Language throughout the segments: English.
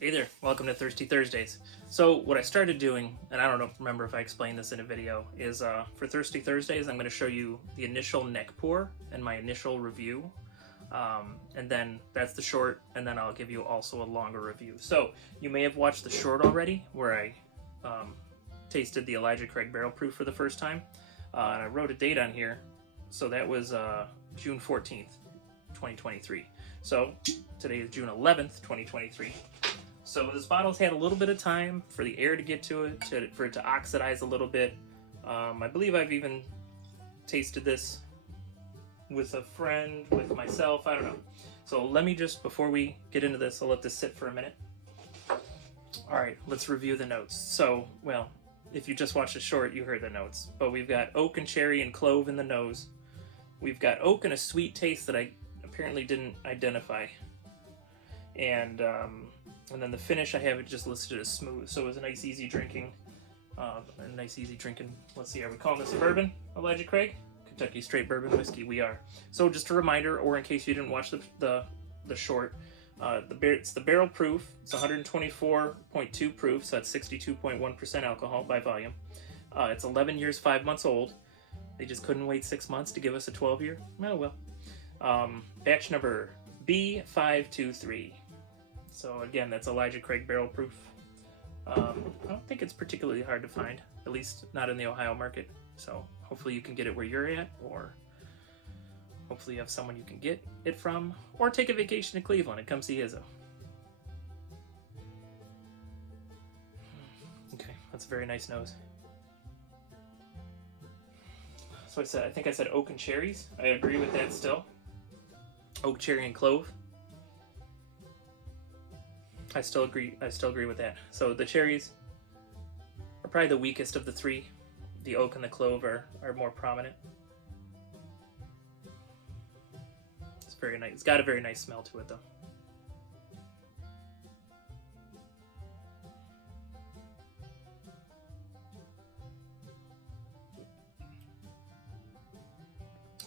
Hey there, welcome to Thirsty Thursdays. So what I started doing, and I don't remember if I explained this in a video, is for Thirsty Thursdays I'm going to show you the initial neck pour and my initial review, and then that's the short, and then I'll give you also a longer review. So you may have watched the short already, where I tasted the Elijah Craig Barrel Proof for the first time, and I wrote a date on here, so that was June 14th, 2023. So today is June 11th, 2023. So this bottle's had a little bit of time for the air to get to it, for it to oxidize a little bit. I believe I've even tasted this with a friend, with myself, I don't know. So let me just, before we get into this, I'll let this sit for a minute. All right, let's review the notes. So, well, if you just watched the short, you heard the notes. But we've got oak and cherry and clove in the nose. We've got oak and a sweet taste that I apparently didn't identify. And then the finish, I have it just listed as smooth. So it was a nice, easy drinking. Let's see, are we calling this a bourbon, Elijah Craig? Kentucky Straight Bourbon Whiskey, we are. So just a reminder, or in case you didn't watch the short, it's the barrel proof. It's 124.2 proof, so that's 62.1% alcohol by volume. It's 11 years, 5 months old. They just couldn't wait 6 months to give us a 12-year. Oh well. Batch number B523. So again, that's Elijah Craig Barrel Proof. I don't think it's particularly hard to find, at least not in the Ohio market. So hopefully you can get it where you're at, or hopefully you have someone you can get it from, or take a vacation to Cleveland and come see Izzo. Okay, that's a very nice nose. So I think I said oak and cherries. I agree with that still. Oak, cherry, and clove. I still agree with that. So the cherries are probably the weakest of the three. The oak and the clove are more prominent. It's very nice. It's got a very nice smell to it though.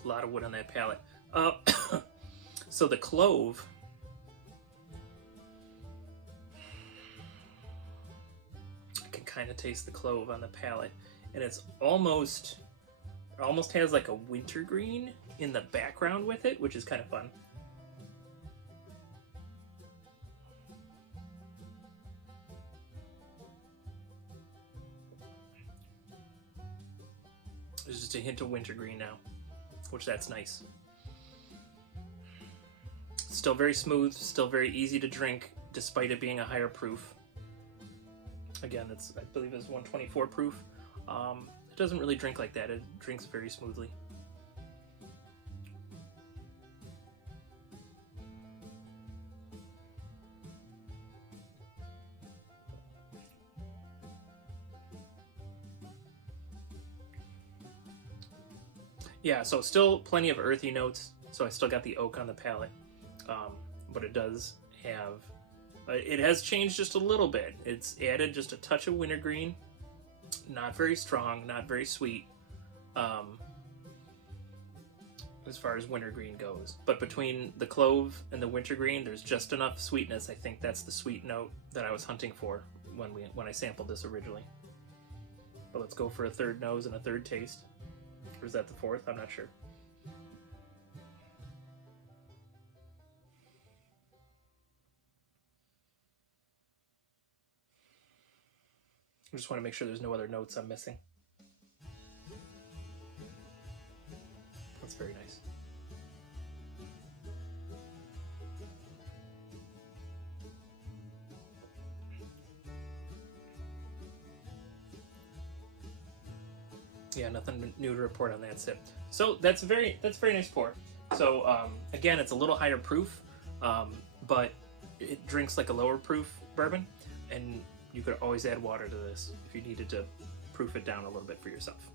A lot of wood on that palate. So the clove, I can kind of taste the clove on the palate, and it almost has like a wintergreen in the background with it, which is kind of fun. There's just a hint of wintergreen now, which that's nice. Still very smooth, still very easy to drink, despite it being a higher proof. Again, I believe it's 124 proof. It doesn't really drink like that. It drinks very smoothly. Yeah, so still plenty of earthy notes. So I still got the oak on the palate. But it does have, it has changed just a little bit. It's added just a touch of wintergreen, not very strong, not very sweet, as far as wintergreen goes. But between the clove and the wintergreen, there's just enough sweetness. I think that's the sweet note that I was hunting for when I sampled this originally. But let's go for a third nose and a third taste. Or is that the fourth? I'm not sure. I just want to make sure there's no other notes I'm missing. That's very nice. Yeah, nothing new to report on that sip. So that's a very nice pour. So again, it's a little higher proof, but it drinks like a lower proof bourbon, and you could always add water to this if you needed to proof it down a little bit for yourself.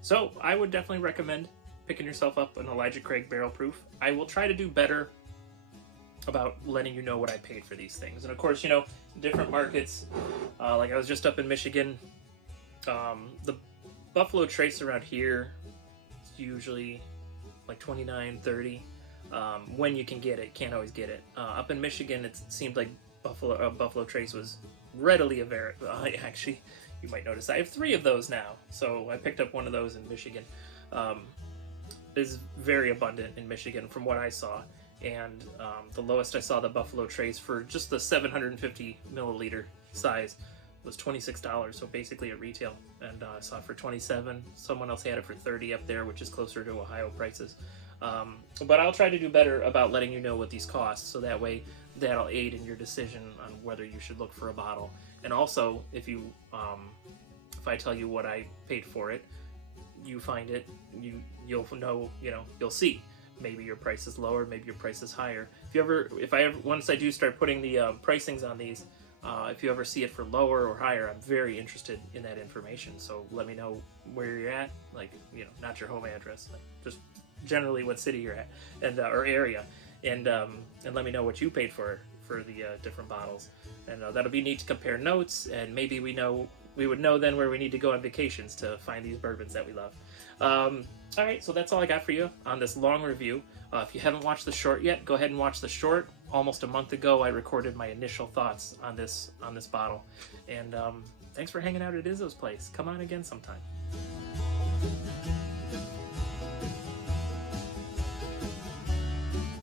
So I would definitely recommend picking yourself up an Elijah Craig Barrel Proof. I will try to do better about letting you know what I paid for these things. And of course, different markets, like I was just up in Michigan, the Buffalo Trace around here is usually like $29, $30. When you can get it, can't always get it. Up in Michigan, it seemed like Buffalo Trace was readily available. Actually, you might notice I have 3 of those now. So I picked up one of those in Michigan. Is very abundant in Michigan from what I saw. And the lowest I saw the Buffalo Trace for just the 750 milliliter size was $26, so basically at retail. And I saw it for $27. Someone else had it for $30 up there, which is closer to Ohio prices. But I'll try to do better about letting you know what these cost, so that way that'll aid in your decision on whether you should look for a bottle. And also, if I tell you what I paid for it, you find it, you'll know, you'll see. Maybe your price is lower, maybe your price is higher. Once I do start putting the pricings on these, if you ever see it for lower or higher, I'm very interested in that information. So let me know where you're at, like, not your home address, like just generally what city you're at, and or area, and let me know what you paid for the different bottles, and that'll be neat to compare notes, and maybe we would know then where we need to go on vacations to find these bourbons that we love. All right, so that's all I got for you on this long review. If you haven't watched the short yet, go ahead and watch the short. Almost a month ago, I recorded my initial thoughts on this bottle. And thanks for hanging out at Izzo's place. Come on again sometime.